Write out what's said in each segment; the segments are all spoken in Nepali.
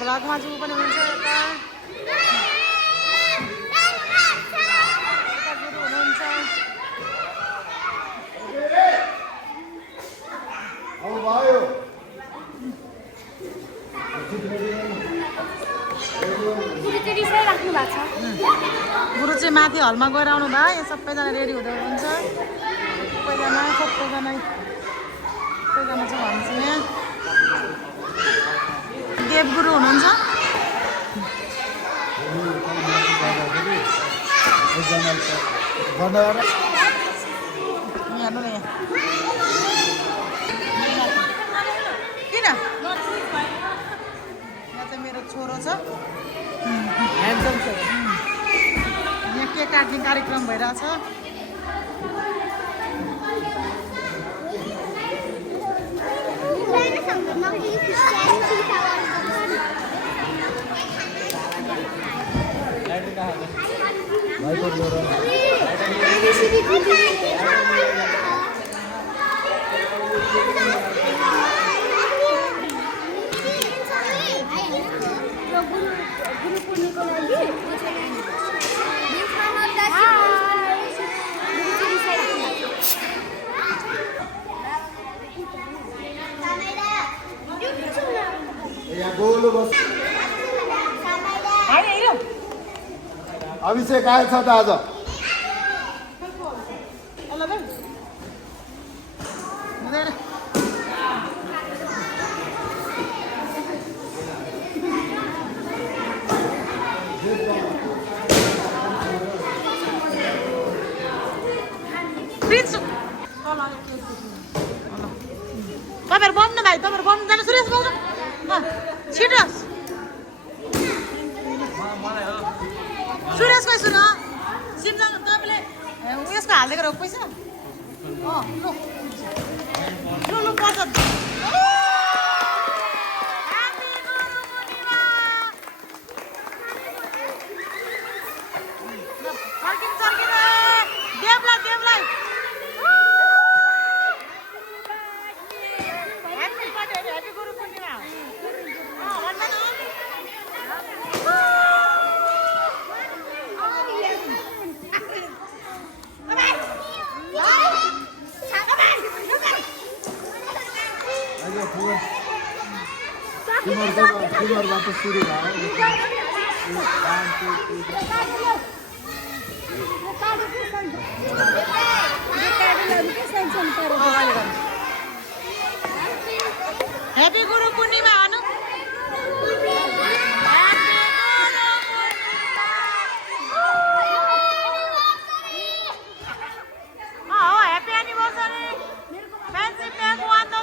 ब्लगमा चाहिँ ऊ पनि हुन्छ यता गुरु हुनुहुन्छ गुरु चाहिँ माथि हलमा गएर आउनु भयो यहाँ सबैजना रेडी हुँदै हुनुहुन्छ सबैजना चाहिँ भन्छ यहाँ देवगुरु हुनुहुन्छ हेर्नु न यहाँ किन यहाँ चाहिँ मेरो छोरो छ यहाँ केक काट्ने कार्यक्रम भइरहेछ अभिषेक आएछ त आज तपाईहरु बम्नु भाइ तपाईहरु बम्नु जानु सुरेश बाबु छिटो सुरेश भाइ सुन सिमजाङ तपाईँले उयसको हाल्दै गरेको पैसा लु पर्छ तिमीहरु वापस सुरु भयो ह्यापी गुरु पूर्णिमा अनु ह्यापी एनिभर्सरी फ्यान्सी प्याक 1000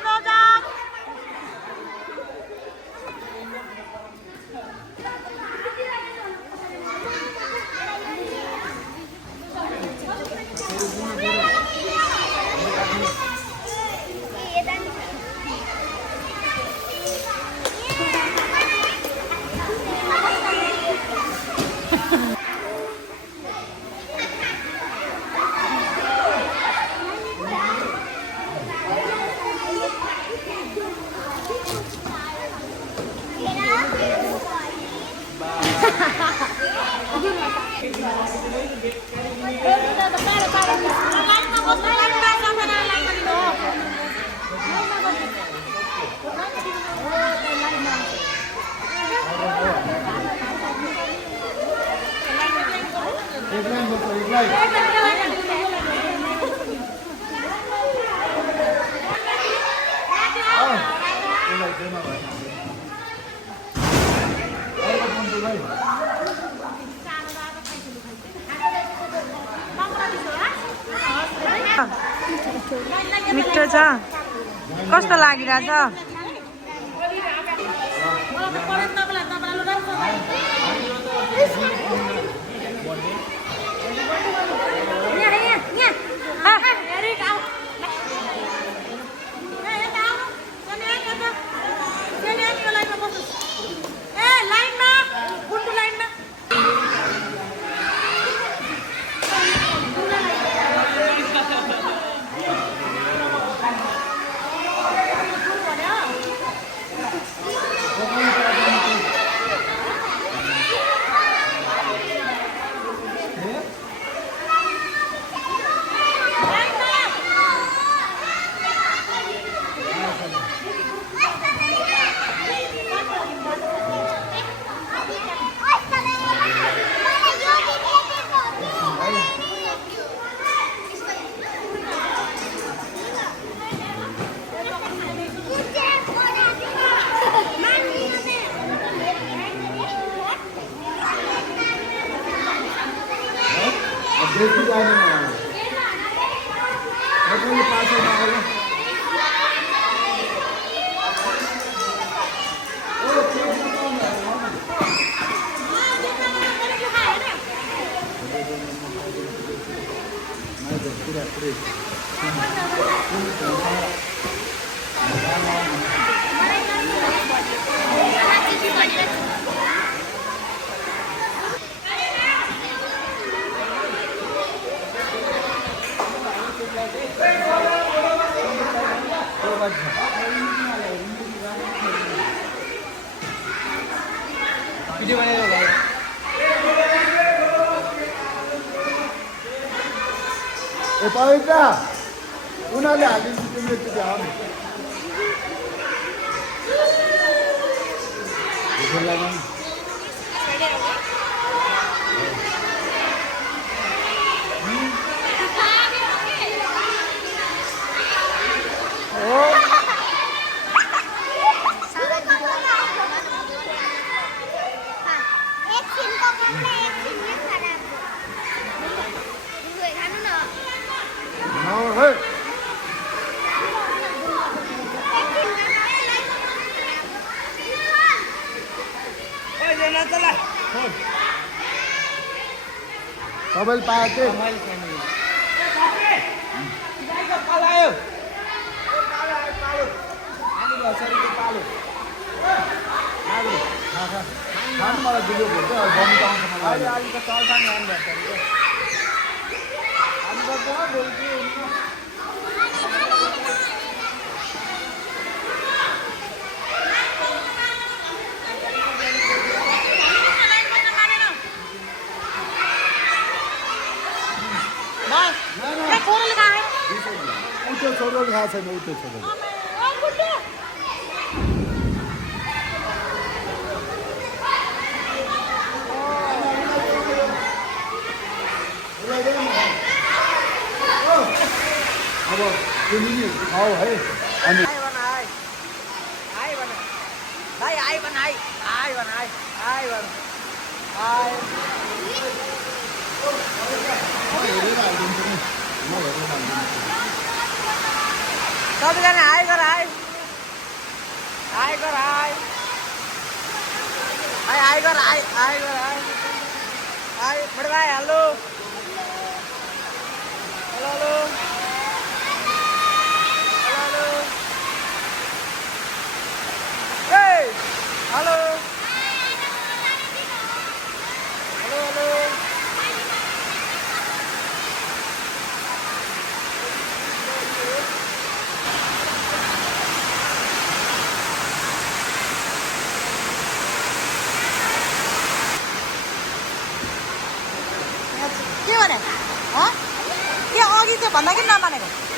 मिठो छ कस्तो लागिरहेछ देखि जाने म मैले पाछामा आयो भिडियो बनाएको भाइ ए पवित्र उनीहरूले हालिदिन्छ तिमीले त्यो आउनु सबैले पायो त्यही खानु मलाई दियो भन्छ बन्द आउँछ मलाई उठ्यो छोरोले थाहा छैन उठ्यो छोरोले अब त्यो मिनी खाऊ है अनि हेरेर हालिदिन्छु नि म हेरेर हालिदिन्छु सबैजना हाई गर हाई हाई गर हाई हाई हाई गर हाई हाई गर हाई हाई बडे भाइ hello hello hello hello hello ए हेलो हेलो हेलो के भने के अघि चाहिँ भन्दा कि नमानेको